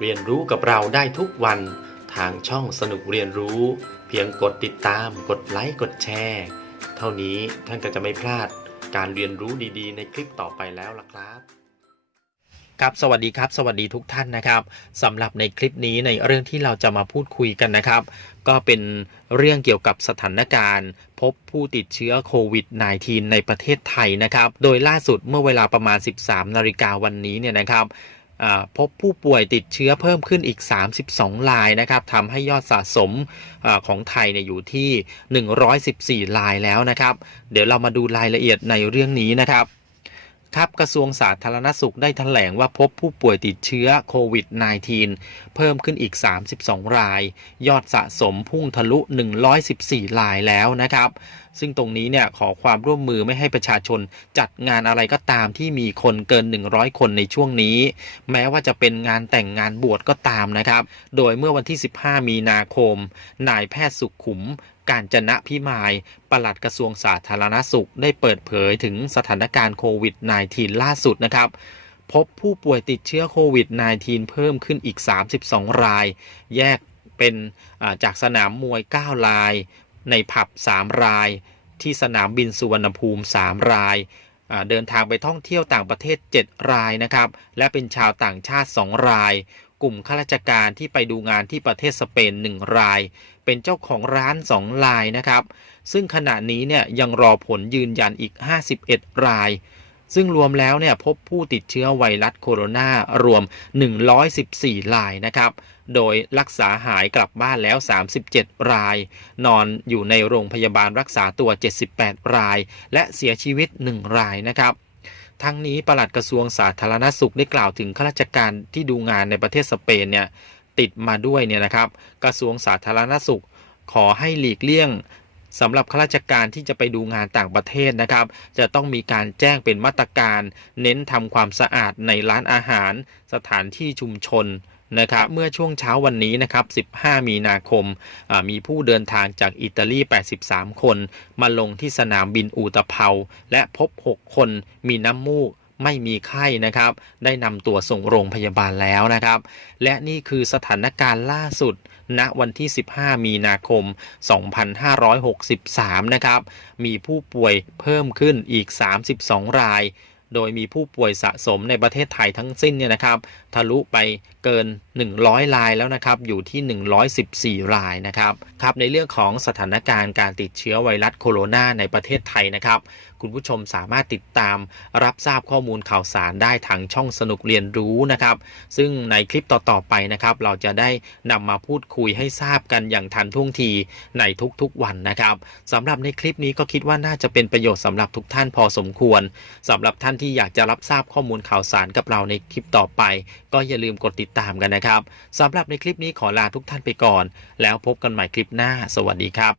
เรียนรู้กับเราได้ทุกวันทางช่องสนุกเรียนรู้ เพียงกดติดตาม กดไลค์กดแชร์เท่านี้ท่านก็จะไม่พลาดการเรียนรู้ดีๆ ในคลิปต่อไปแล้วล่ะครับครับสวัสดีครับ สวัสดีทุกท่านนะครับสำหรับในคลิปนี้ในเรื่องที่เราจะมาพูดคุยกันนะครับ ก็เป็นเรื่องเกี่ยวกับสถานการณ์ พบผู้ติดเชื้อโควิด -19 ในประเทศไทยนะครับ โดยล่าสุดเมื่อเวลาประมาณ 13 นาฬิกาวันนี้เนี่ยนะครับ พบผู้ป่วยติดเชื้อเพิ่มขึ้นอีก 32 รายนะครับทำให้ยอดสะสมอของไทยเนี่ยอยู่ที่ 114 รายแล้วนะครับ เดี๋ยวเรามาดูรายละเอียดในเรื่องนี้นะครับครับกระทรวงสาธารณสุขได้แถลงว่าพบผู้ป่วยติดเชื้อโควิด -19 เพิ่มขึ้นอีก 32 ราย ยอดสะสมพุ่งทะลุ 114 รายแล้วนะครับ ซึ่งตรงนี้เนี่ยขอความร่วมมือไม่ให้ประชาชนจัดงานอะไรก็ตามที่มีคนเกิน 100 คนในช่วงนี้ แม้ว่าจะเป็นงานแต่งงานบวชก็ตามนะครับ โดยเมื่อวันที่ 15 มีนาคม นายแพทย์สุขุมการจนะพิมาย ปลัดกระทรวงสาธารณสุข ได้เปิดเผยถึงสถานการณ์โควิด -19 ล่าสุดนะครับ พบผู้ป่วยติดเชื้อโควิด -19 เพิ่มขึ้นอีก 32 ราย แยกเป็นจากสนามมวย 9 ราย ในผับ 3 ราย ที่สนามบินสุวรรณภูมิ 3 รายเดินทางไปท่องเที่ยวต่างประเทศ 7 รายนะครับ และเป็นชาวต่างชาติ 2 ราย กลุ่มข้าราชการที่ไปดูงานที่ประเทศสเปน 1 ราย เป็นเจ้าของร้าน 2 รายนะครับ ซึ่งขณะนี้เนี่ยยังรอผลยืนยันอีก 51 ราย ซึ่งรวมแล้วเนี่ยพบผู้ติดเชื้อไวรัสโคโรนารวม 114 รายนะครับ โดยรักษาหายกลับบ้านแล้ว 37 ราย นอนอยู่ในโรงพยาบาลรักษาตัว 78 ราย และเสียชีวิต 1 รายนะครับทั้งนี้ปลัดกระทรวงสาธารณสุขได้กล่าวถึงข้าราชการที่ดูงานในประเทศสเปนเนี่ยติดมาด้วยเนี่ยนะครับ กระทรวงสาธารณสุข ขอให้หลีกเลี่ยงสำหรับข้าราชการที่จะไปดูงานต่างประเทศนะครับ จะต้องมีการแจ้งเป็นมาตรการ เน้นทำความสะอาดในร้านอาหาร สถานที่ชุมชน นะครับเมื่อช่วงเช้าวันนี้นะครับ15 มีนาคมอ่ามีผู้เดินทางจากอิตาลี 83 คน มาลงที่สนามบินอูตะเภา และพบ 6 คนมีน้ำมูกไม่มีไข้นะครับ ได้นำตัวส่งโรงพยาบาลแล้วนะครับ และนี่คือสถานการณ์ล่าสุด ณ วันที่ 15 มีนาคม 2563 นะครับ มีผู้ป่วยเพิ่มขึ้นอีก 32 ราย โดยมีผู้ป่วยสะสมในประเทศไทยทั้งสิ้นเนี่ยนะครับ ทะลุไปเกิน 100 รายแล้วนะครับ อยู่ที่ 114 รายนะครับ ครับในเรื่องของสถานการณ์การติดเชื้อไวรัสโคโรนาในประเทศไทยนะครับ คุณผู้ชมสามารถติดตามรับทราบข้อมูลข่าวสารได้ทางช่องสนุกเรียนรู้นะครับ ซึ่งในคลิปต่อๆไปนะครับ เราจะได้นำมาพูดคุยให้ทราบกันอย่างทันท่วงทีในทุกๆวันนะครับสำหรับในคลิปนี้ก็คิดว่าน่าจะเป็นประโยชน์สำหรับทุกท่านพอสมควรสำหรับท่านที่ที่อยากจะรับทราบข้อมูลข่าวสารกับเราในคลิปต่อไป ก็อย่าลืมกดติดตามกันนะครับสำหรับในคลิปนี้ขอลาทุกท่านไปก่อน แล้วพบกันใหม่คลิปหน้า สวัสดีครับ